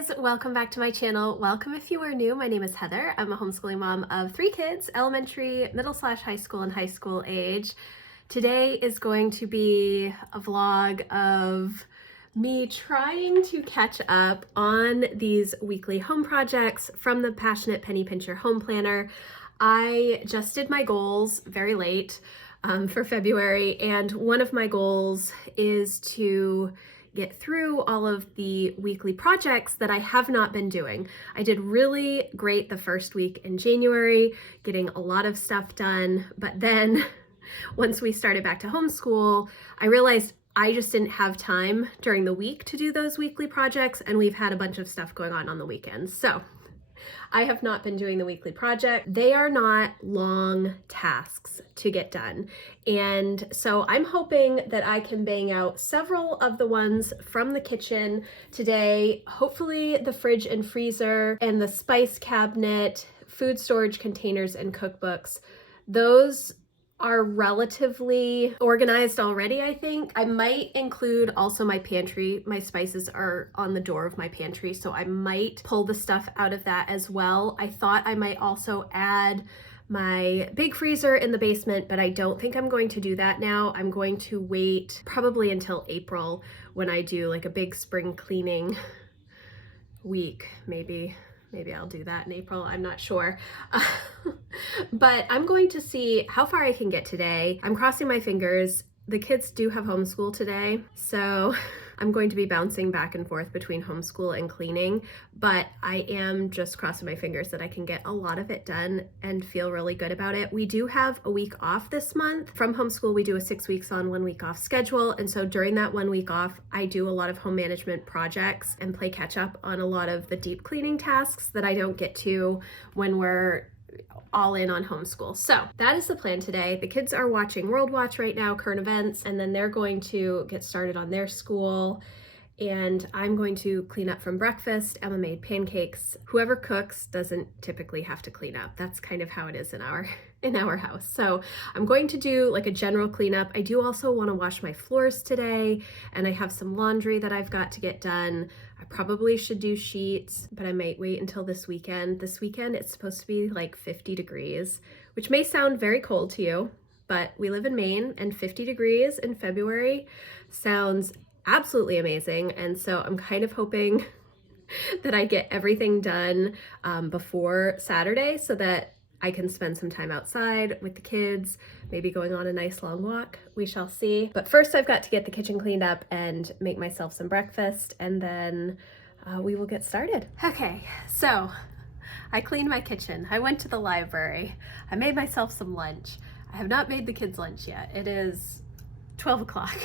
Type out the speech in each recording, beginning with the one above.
guys, welcome back to my channel. Welcome if you are new. My name is Heather. I'm a homeschooling mom of 3 kids, elementary, middle/high school, and high school age. Today is going to be a vlog of me trying to catch up on these weekly home projects from the Passionate Penny Pincher Home Planner. I just did my goals very late for February, and one of my goals is to get through all of the weekly projects that I have not been doing. I did really great the first week in January, getting a lot of stuff done, but then once we started back to homeschool, I realized I just didn't have time during the week to do those weekly projects, and we've had a bunch of stuff going on the weekends. So I have not been doing the weekly project. They are not long tasks to get done. And so I'm hoping that I can bang out several of the ones from the kitchen today. Hopefully the fridge and freezer and the spice cabinet, food storage containers and cookbooks, those are relatively organized already, I think. I might include also my pantry. My spices are on the door of my pantry, so I might pull the stuff out of that as well. I thought I might also add my big freezer in the basement, but I don't think I'm going to do that now. I'm going to wait probably until April when I do like a big spring cleaning week, maybe I'll do that in April, I'm not sure. But I'm going to see how far I can get today. I'm crossing my fingers. The kids do have homeschool today, so I'm going to be bouncing back and forth between homeschool and cleaning, but I am just crossing my fingers that I can get a lot of it done and feel really good about it. We do have a week off this month. From homeschool, we do a 6 weeks on, 1 week off schedule, and so during that 1 week off, I do a lot of home management projects and play catch up on a lot of the deep cleaning tasks that I don't get to when we're all in on homeschool. So that is the plan today. The kids are watching World Watch right now, current events, and then they're going to get started on their school. And I'm going to clean up from breakfast. Emma made pancakes. Whoever cooks doesn't typically have to clean up. That's kind of how it is in our house. So I'm going to do like a general cleanup. I do also want to wash my floors today, and I have some laundry that I've got to get done. I probably should do sheets, but I might wait until this weekend. This weekend it's supposed to be like 50 degrees, which may sound very cold to you, but we live in Maine and 50 degrees in February sounds absolutely amazing. And so I'm kind of hoping that I get everything done before Saturday so that I can spend some time outside with the kids, maybe going on a nice long walk. We shall see. But first I've got to get the kitchen cleaned up and make myself some breakfast, and then we will get started. Okay, so I cleaned my kitchen. I went to the library. I made myself some lunch. I have not made the kids lunch yet. It is 12 o'clock.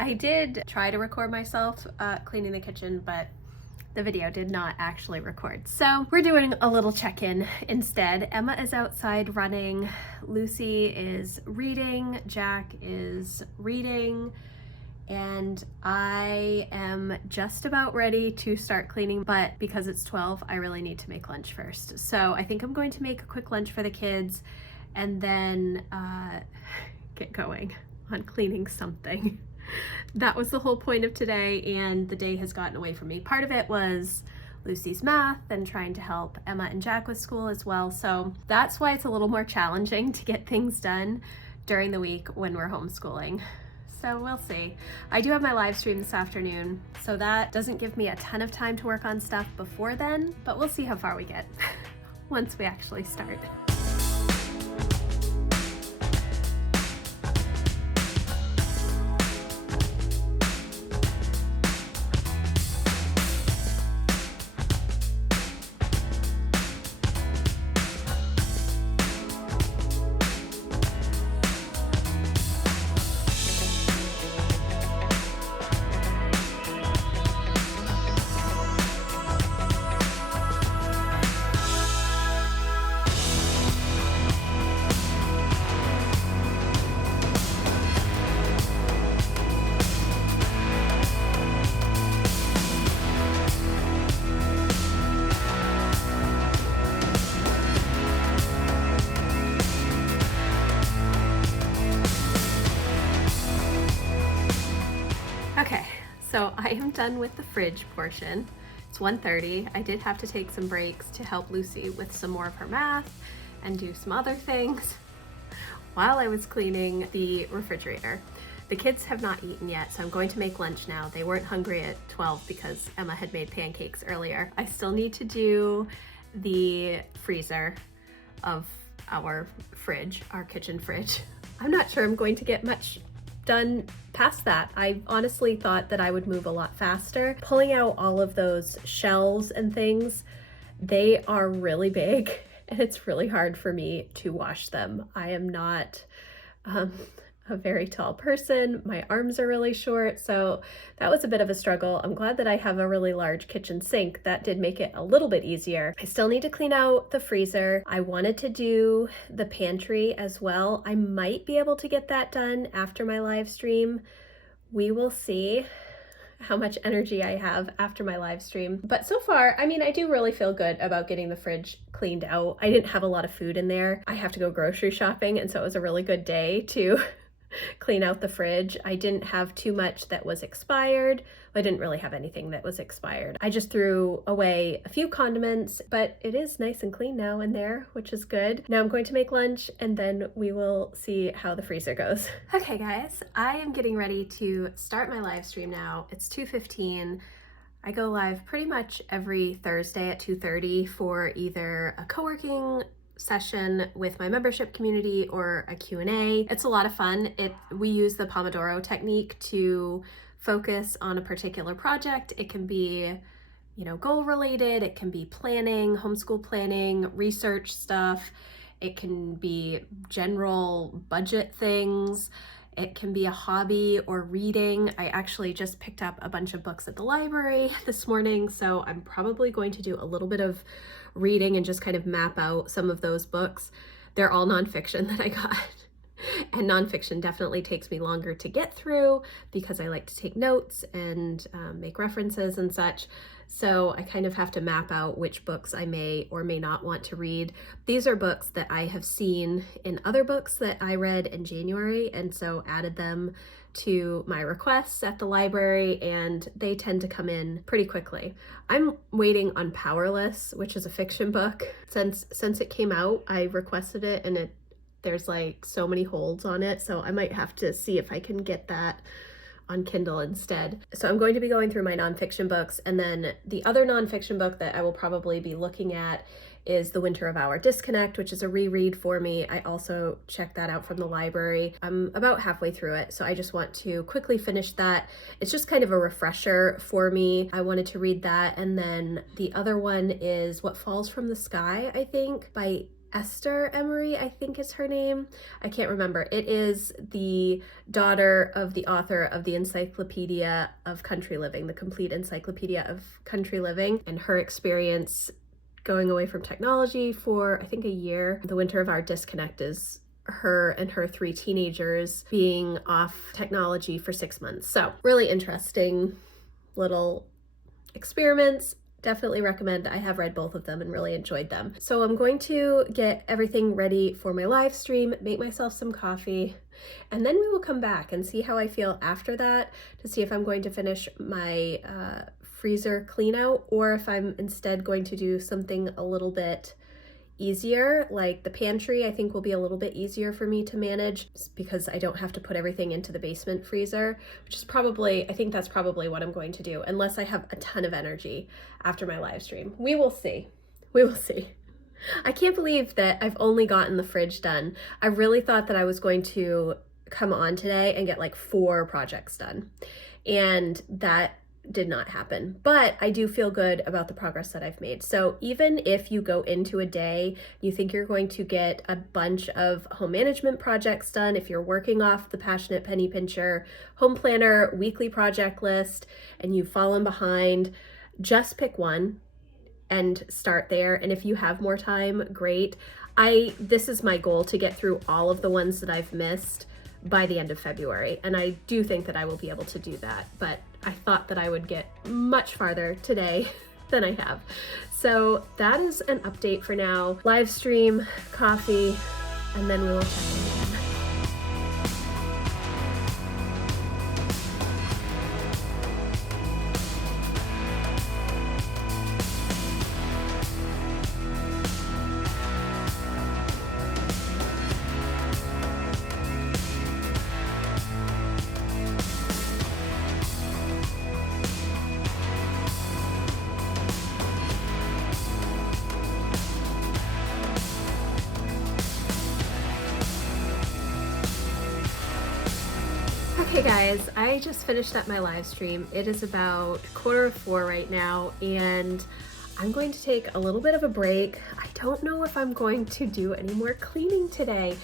I did try to record myself cleaning the kitchen, but the video did not actually record. So we're doing a little check-in instead. Emma is outside running, Lucy is reading, Jack is reading, and I am just about ready to start cleaning, but because it's 12, I really need to make lunch first. So I think I'm going to make a quick lunch for the kids and then get going on cleaning something. That was the whole point of today, and the day has gotten away from me. Part of it was Lucy's math and trying to help Emma and Jack with school as well. So that's why it's a little more challenging to get things done during the week when we're homeschooling. So we'll see. I do have my live stream this afternoon, so that doesn't give me a ton of time to work on stuff before then, but we'll see how far we get once we actually start. So I am done with the fridge portion. It's 1:30. I did have to take some breaks to help Lucy with some more of her math and do some other things while I was cleaning the refrigerator. The kids have not eaten yet, so I'm going to make lunch now. They weren't hungry at 12 because Emma had made pancakes earlier. I still need to do the freezer of our fridge, our kitchen fridge. I'm not sure I'm going to get much done past that. I honestly thought that I would move a lot faster. Pulling out all of those shelves and things, they are really big and it's really hard for me to wash them. I am not a very tall person. My arms are really short, so that was a bit of a struggle. I'm glad that I have a really large kitchen sink. That did make it a little bit easier. I still need to clean out the freezer. I wanted to do the pantry as well. I might be able to get that done after my live stream. We will see how much energy I have after my live stream. But so far, I mean, I do really feel good about getting the fridge cleaned out. I didn't have a lot of food in there. I have to go grocery shopping, and so it was a really good day to clean out the fridge. I didn't have too much that was expired. I didn't really have anything that was expired. I just threw away a few condiments, but it is nice and clean now in there, which is good. Now I'm going to make lunch and then we will see how the freezer goes. Okay guys, I am getting ready to start my live stream now. It's 2:15. I go live pretty much every Thursday at 2:30 for either a co-working session with my membership community or a Q&A. It's a lot of fun. We use the Pomodoro technique to focus on a particular project. It can be, goal related, it can be planning, homeschool planning, research stuff. It can be general budget things. It can be a hobby or reading. I actually just picked up a bunch of books at the library this morning, so I'm probably going to do a little bit of reading and just kind of map out some of those books. They're all nonfiction that I got. And nonfiction definitely takes me longer to get through because I like to take notes and make references and such. So I kind of have to map out which books I may or may not want to read. These are books that I have seen in other books that I read in January, and so added them to my requests at the library, and they tend to come in pretty quickly. I'm waiting on Powerless, which is a fiction book. Since it came out, I requested it, and there's like so many holds on it, so I might have to see if I can get that on Kindle instead. So I'm going to be going through my nonfiction books, and then the other nonfiction book that I will probably be looking at is The Winter of Our Disconnect, which is a reread for me. I also checked that out from the library. I'm about halfway through it, so I just want to quickly finish that. It's just kind of a refresher for me. I wanted to read that, and then the other one is What Falls from the Sky, I think, by Esther Emery, I think is her name. I can't remember. It is the daughter of the author of the Encyclopedia of Country Living, the Complete Encyclopedia of Country Living, and her experience going away from technology for, I think, a year. The Winter of Our Disconnect is her and her 3 teenagers being off technology for 6 months. So really interesting little experiments. Definitely recommend. I have read both of them and really enjoyed them. So I'm going to get everything ready for my live stream, make myself some coffee, and then we will come back and see how I feel after that to see if I'm going to finish my freezer clean out or if I'm instead going to do something a little bit easier, like the pantry. I think will be a little bit easier for me to manage because I don't have to put everything into the basement freezer, which is I think that's probably what I'm going to do, unless I have a ton of energy after my live stream. We will see. We will see. I can't believe that I've only gotten the fridge done. I really thought that I was going to come on today and get like 4 projects done, and that did not happen, but I do feel good about the progress that I've made. So even if you go into a day, you think you're going to get a bunch of home management projects done, if you're working off the Passionate Penny Pincher home planner weekly project list and you've fallen behind, just pick one and start there. And if you have more time, great. This is my goal, to get through all of the ones that I've missed by the end of February, and I do think that I will be able to do that, but I thought that I would get much farther today than I have. So that is an update for now. Live stream, coffee, and then we will check in again. Okay guys, I just finished up my live stream. It is about 3:45 right now, and I'm going to take a little bit of a break. I don't know if I'm going to do any more cleaning today.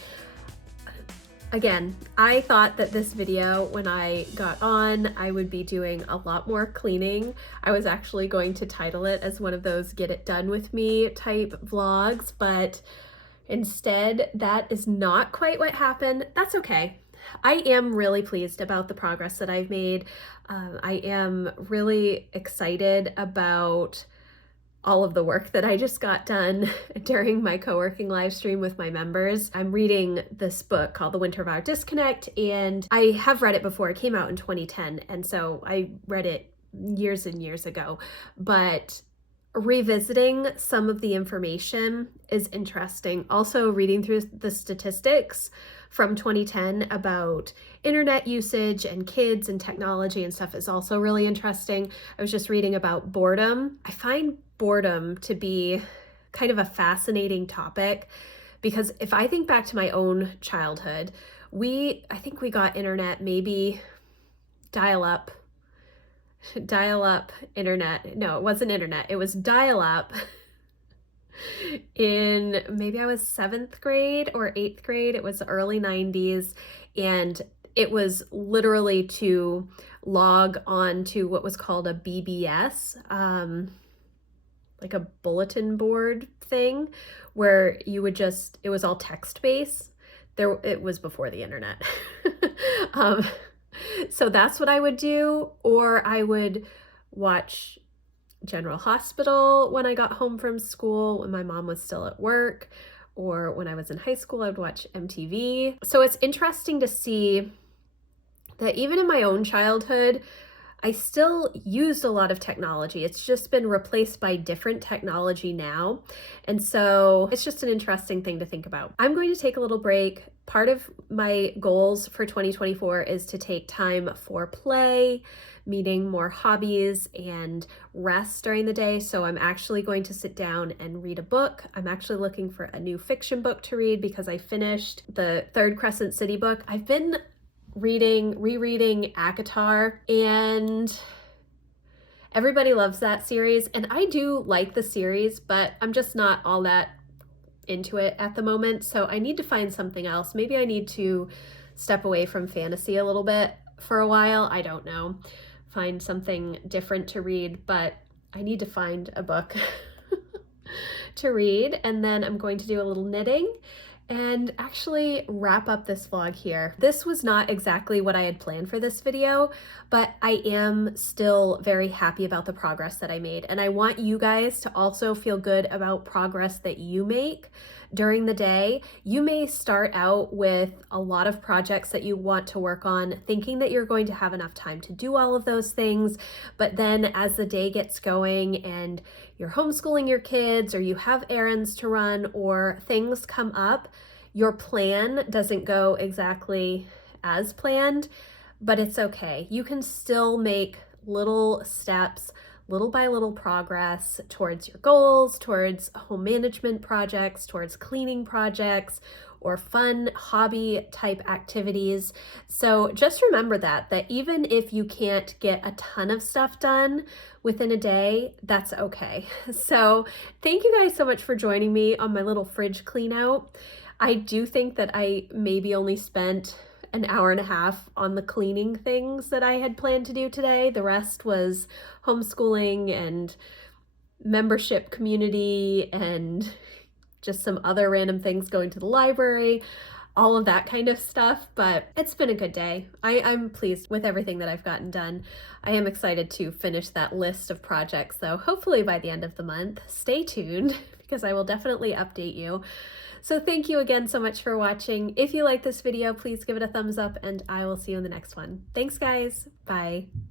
Again, I thought that this video, when I got on, I would be doing a lot more cleaning. I was actually going to title it as one of those get it done with me type vlogs, but instead that is not quite what happened. That's okay. I am really pleased about the progress that I've made. I am really excited about all of the work that I just got done during my co-working live stream with my members. I'm reading this book called The Winter of Our Disconnect, and I have read it before. It came out in 2010, and so I read it years and years ago, but revisiting some of the information is interesting. Also, reading through the statistics from 2010 about internet usage and kids and technology and stuff is also really interesting. I was just reading about boredom. I find boredom to be kind of a fascinating topic because if I think back to my own childhood, I think we got internet maybe dial-up internet. No, it wasn't internet. It was dial-up in maybe I was 7th grade or 8th grade. It was the early 90s, and it was literally to log on to what was called a BBS, like a bulletin board thing, where you would just, it was all text-based. It was before the internet. So that's what I would do, or I would watch General Hospital when I got home from school, when my mom was still at work, or when I was in high school, I would watch MTV. So it's interesting to see that even in my own childhood, I still used a lot of technology. It's just been replaced by different technology now. And so it's just an interesting thing to think about. I'm going to take a little break. Part of my goals for 2024 is to take time for play, meeting more hobbies, and rest during the day. So I'm actually going to sit down and read a book. I'm actually looking for a new fiction book to read because I finished the Third Crescent City book. I've been rereading ACOTAR, and everybody loves that series, and I do like the series, but I'm just not all that into it at the moment, so I need to find something else. Maybe I need to step away from fantasy a little bit for a while. I don't know. Find something different to read, but I need to find a book to read, and then I'm going to do a little knitting and actually wrap up this vlog here. This was not exactly what I had planned for this video, but I am still very happy about the progress that I made. And I want you guys to also feel good about progress that you make during the day. You may start out with a lot of projects that you want to work on, thinking that you're going to have enough time to do all of those things. But then as the day gets going and you're homeschooling your kids, or you have errands to run, or things come up, your plan doesn't go exactly as planned, but it's okay. You can still make little steps, little by little progress towards your goals, towards home management projects, towards cleaning projects, or fun hobby type activities. So just remember that even if you can't get a ton of stuff done within a day, that's okay. So thank you guys so much for joining me on my little fridge clean out. I do think that I maybe only spent an hour and a half on the cleaning things that I had planned to do today. The rest was homeschooling and membership community and just some other random things, going to the library, all of that kind of stuff. But it's been a good day. I'm pleased with everything that I've gotten done. I am excited to finish that list of projects though, hopefully by the end of the month. Stay tuned because I will definitely update you. So thank you again so much for watching. If you like this video, please give it a thumbs up, and I will see you in the next one. Thanks guys, bye.